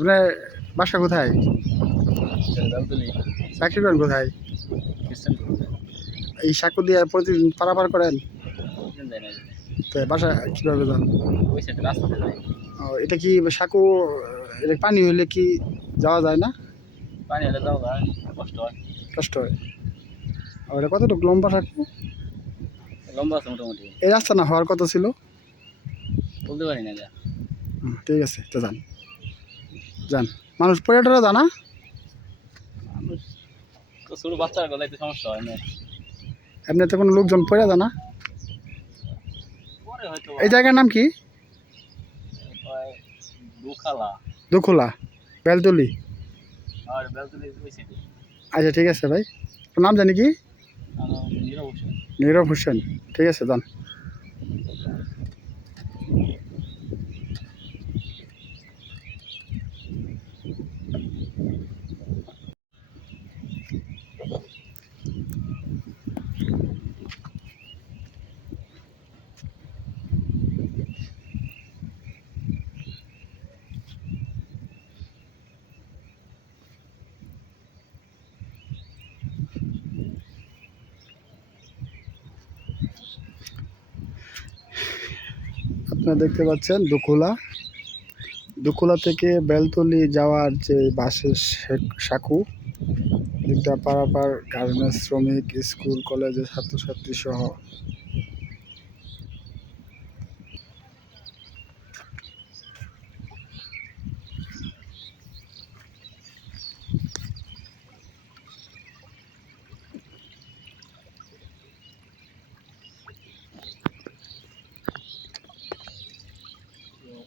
আপনার বাসা কোথায়? চাকরি করেন কোথায়? এই সাঁকো দিয়ে প্রতিদিন পারাপার করেন? তো বাসা কিভাবে যান? ও, এটা কি সাঁকো? এটা পানি হইলে কি যাওয়া যায় না? পানি হলে যাও গা, কষ্ট হয়। কষ্ট হয়। আর এটা কতটুকু লম্বা সাঁকো? লম্বা আছে মোটামুটি, এই রাস্তা না হওয়ার কথা ছিল। বলতে পারি না যা। ঠিক আছে, তো যান যান। মানুষ পর্যটকরা জানা? মানুষ তো ছোট বাচ্চার গলায় তো সমস্যা হয় না। এমনিতে কোনো লোকজন পড়ে জানা? পরে হয়তো এই জায়গার নাম কি? হয় দুখালা দুখোলা, বেলতলি। আর বেলতলি ওই সাইডে। আচ্ছা ঠিক আছে ভাই, আপনার নাম জানি কি? আমার নীরব হোসেন। নীরব হোসেন। ঠিক আছে, যান। আপনারা দেখতে পাচ্ছেন দুখোলা। দুখোলা থেকে বেলতলি যাওয়ার যে বাসের সাঁকো, এটা পারাপার গার্মেন্টস শ্রমিক, স্কুল কলেজের ছাত্রছাত্রী সহ।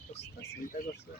অবস্থা চিন্তা করছো?